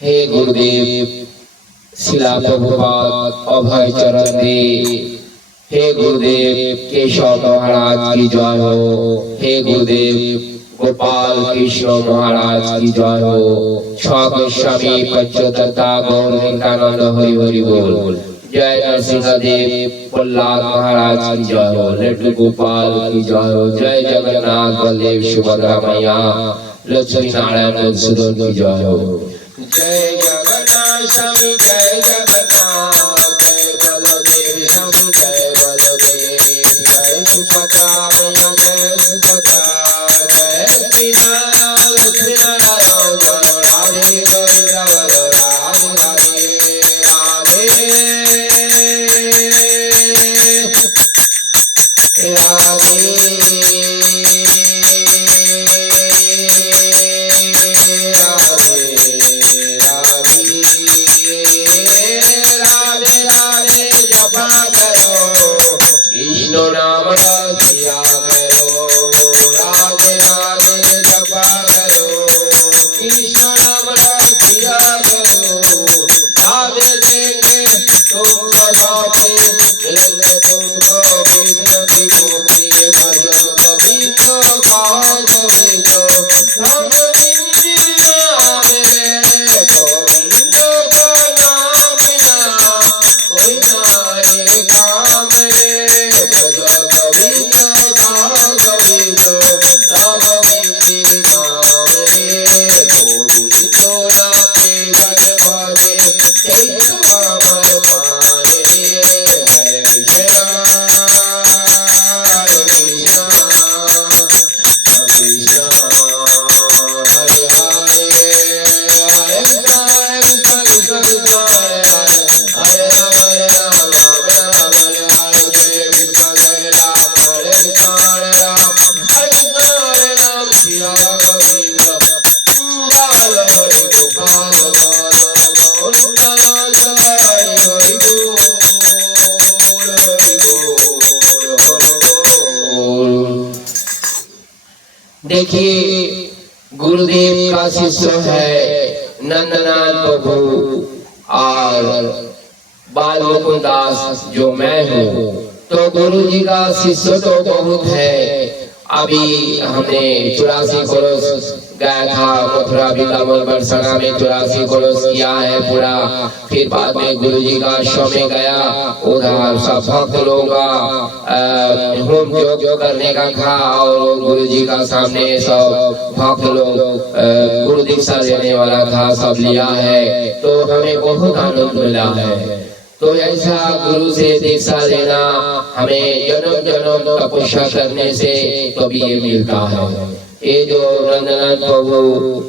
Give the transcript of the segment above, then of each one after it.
हे गुरुदेव शिला प्रभुपाद अभय चरण दे। हे गुरुदेव केशव महाराज की जय हो। हे गुरुदेव गोपाल कृष्ण महाराज की जय हो। छह गोस्वामी पंचदत्ता गौर नित्यानंद हरि हरि बोल। जय नरसिंह देव प्रहलाद महाराज की जय हो। लड्डू गोपाल की जय हो। जय जगन्नाथ बलदेव सुभद्रा मैया लक्ष्मी नारायण मधुसूदन की जय हो। जय जगन्नाथ स्वामी जय जगन्नाथ जय बलदेव स्वामी जय बलदेव जय सुभद्रा मैया जय सुभद्रा जय लक्ष्मी नारायण लक्ष्मी नारायण जय राधे गोविंद राधे राधे कृष्ण नाम रसिया करो राधे राधे जपा करो कृष्ण नाम रसिया करो राधे देंगे तुमको धोखे देंगे तुमको कृष्ण की मुक्ति भजो गोविंद कहो गोविंद हम जिंदगी मेरे गोविंद का नाम बिना कोई ना रे काम रे भजो गोविंद कहो गोविंद राघवेंद्र नाम रे गोविंद नामे गण भजे चैत पावन पाने रे हरे कृष्ण हरे कृष्ण कृष्ण हरे हरे हरे कृष्ण कृष्ण कृष्ण हरे राम राम राम हरे हरे हरे कृष्ण हरे राम हरे कृष्ण हरे राम हरे राम श्री राम गोविंद बाल हरि गोपाल बाल गोविंद हरि हरि बोल हरि बोल हरि बोल। देखिए गुरुदेव का शिष्य है नंदलाल प्रभु और बाल मुकुंद दास जो मैं हूँ। तो गुरु जी का शिष्य तो बहुत है। अभी हमने 84 कोरस गाया था मथुरा वृंदावन बरसाना में 84 कोरस किया है पूरा। फिर बाद में गुरु जी का शो में गया उधर सब भक्त लोगों का होम योग करने का था और गुरु जी का सामने सब भक्त लोग गुरु दीक्षा लेने वाला था सब लिया है। तो हमें बहुत आनंद मिला है। तो ऐसा गुरु से दीक्षा लेना हमें जन्म जन्म तपस्या करने से कभी ये मिलता है। ये जो नंदलाल प्रभु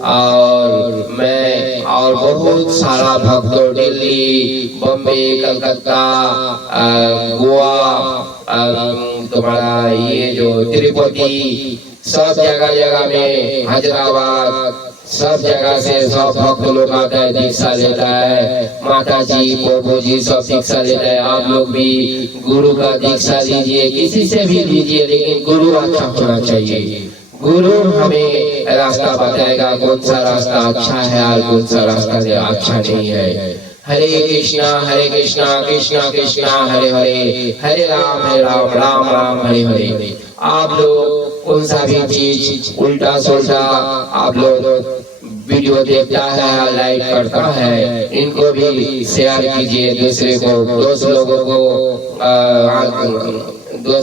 और मैं और बहुत सारा भक्त दिल्ली बम्बे कलकत्ता गोवा तुम्हारा ये जो तिरुपति सब जगह जगह में हैदराबाद सब जगह से सब भक्त लोग आता है दीक्षा लेता है। माता जी प्रभु जी सब दीक्षा लेता है। आप लोग भी गुरु का दीक्षा लीजिए किसी से भी लीजिए लेकिन गुरु अच्छा होना चाहिए। गुरु हमें रास्ता बताएगा कौन सा रास्ता अच्छा है और कौन सा रास्ता अच्छा नहीं है। हरे कृष्णा कृष्णा कृष्णा हरे हरे हरे राम राम राम हरे हरे। आप लोग कौन सा भी चीज उल्टा सुल्टा आप लोग वीडियो देखता है लाइक करता है इनको भी शेयर कीजिए दूसरे को दोस्त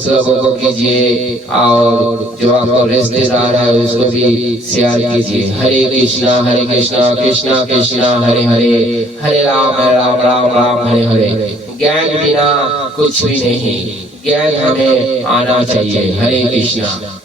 लोगों को कीजिए और जो आपको रिश्तेदार है उसको भी शेयर कीजिए। हरे कृष्णा कृष्णा कृष्णा हरे हरे हरे राम राम हरे हरे। ज्ञान बिना कुछ भी नहीं। ज्ञान हमें आना चाहिए। हरे कृष्णा।